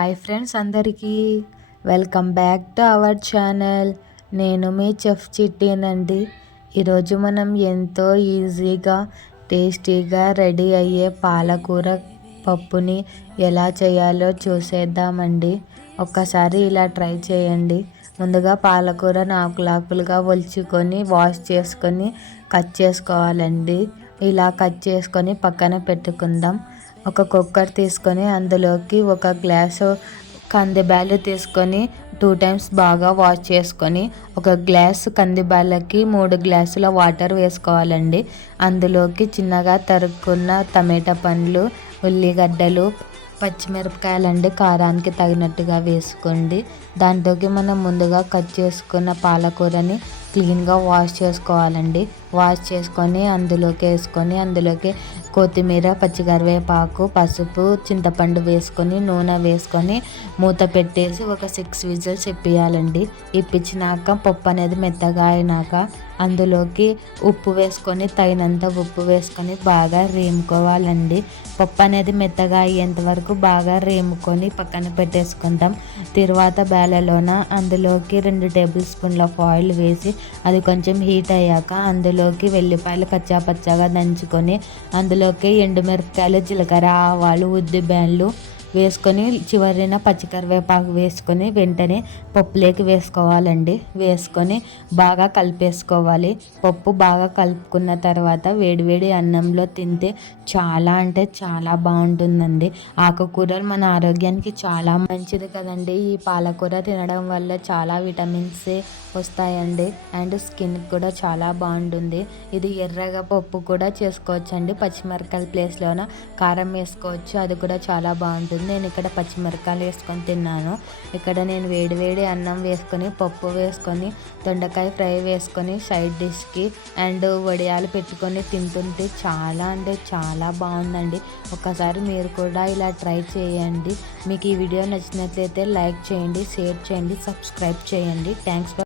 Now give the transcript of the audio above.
Hi friends అందరికీ welcome back to our channel. నేను మీ chef చిట్టినండి. ఈరోజు మనం ఎంతో ఈజీగా టేస్టీగా రెడీ అయ్యే పాలకూర పప్పుని ఎలా చేయాలో చూసేద్దామండి. ఒక్కసారి ఇలా ట్రై చేయండి. ముందుగా పాలకూర ఆకులుగా ఒలుచుకొని వాష్ చేసుకొని కట్ చేసుకోవాలండి. ఇలా కట్ చేసుకొని పక్కన పెట్టుకుందాం. ఒక కుక్కర్ తీసుకొని అందులోకి ఒక గ్లాసు కందిబ్యాళ్ళు తీసుకొని 2 టైమ్స్ బాగా వాష్ చేసుకొని ఒక గ్లాసు కందిబ్యాళ్ళకి 3 గ్లాసుల వాటర్ వేసుకోవాలండి. అందులోకి చిన్నగా తరుక్కున్న టమాటా పండ్లు, ఉల్లిగడ్డలు, పచ్చిమిరపకాయలండి కారానికి తగినట్టుగా వేసుకోండి. దాంట్లోకి మనం ముందుగా కట్ చేసుకున్న పాలకూరని క్లీన్గా వాష్ చేసుకోవాలండి. వాష్ చేసుకొని అందులోకి కొత్తిమీర, పచ్చికరివేపాకు, పసుపు, చింతపండు వేసుకొని నూనె వేసుకొని మూత పెట్టేసి ఒక 6 విజిల్స్ ఇప్పియాలండి. ఇప్పించినాక పప్పు అనేది మెత్తగా అయినాక అందులోకి ఉప్పు వేసుకొని తగినంత ఉప్పు వేసుకొని బాగా రేముకోవాలండి. పప్పు అనేది మెత్తగా అయ్యేంత వరకు బాగా రేముకొని పక్కన పెట్టేసుకుంటాం. తర్వాత బేలలోన అందులోకి 2 టేబుల్ స్పూన్ల ఆయిల్ వేసి అది కొంచెం హీట్ అయ్యాక అందులోకి వెల్లిపాయలు కచ్చాపచ్చాగా దంచుకొని అందులోకి ఎండుమిరపకాయలు, జీలకర్ర, ఆవాలు, ఉద్దిబ్యాళ్ళు వేసుకొని చివరిన పచ్చికరివేపాకు వేసుకొని వెంటనే పప్పులోకి వేసుకోవాలండి. వేసుకొని బాగా కలిపేసుకోవాలి. పప్పు బాగా కలుపుకున్న తర్వాత వేడివేడి అన్నంలో తింటే చాలా అంటే చాలా బాగుంటుందండి. ఆకుకూరలు మన ఆరోగ్యానికి చాలా మంచిది కదండి. ఈ పాలకూర తినడం వల్ల చాలా విటమిన్స్ వస్తాయండి. అండ్ స్కిన్ కూడా చాలా బాగుంటుంది. ఇది ఎర్రగా పప్పు కూడా చేసుకోవచ్చండి. పచ్చిమిరపకాయల ప్లేస్లోన కారం వేసుకోవచ్చు. అది కూడా చాలా బాగుంటుంది. నేను ఇక్కడ పచ్చిమిరపకాయలు వేసుకొని తిన్నాను. ఇక్కడ నేను వేడివేడి అన్నం వేసుకొని పప్పు వేసుకొని దొండకాయ ఫ్రై వేసుకొని సైడ్ డిష్కి అండ్ వడియాలు పెట్టుకొని తింటుంటే చాలా అంటే చాలా బాగుందండి. ఒకసారి మీరు కూడా ఇలా ట్రై చేయండి. మీకు ఈ వీడియో నచ్చినట్లయితే లైక్ చేయండి, షేర్ చేయండి, సబ్స్క్రైబ్ చేయండి. Thanks for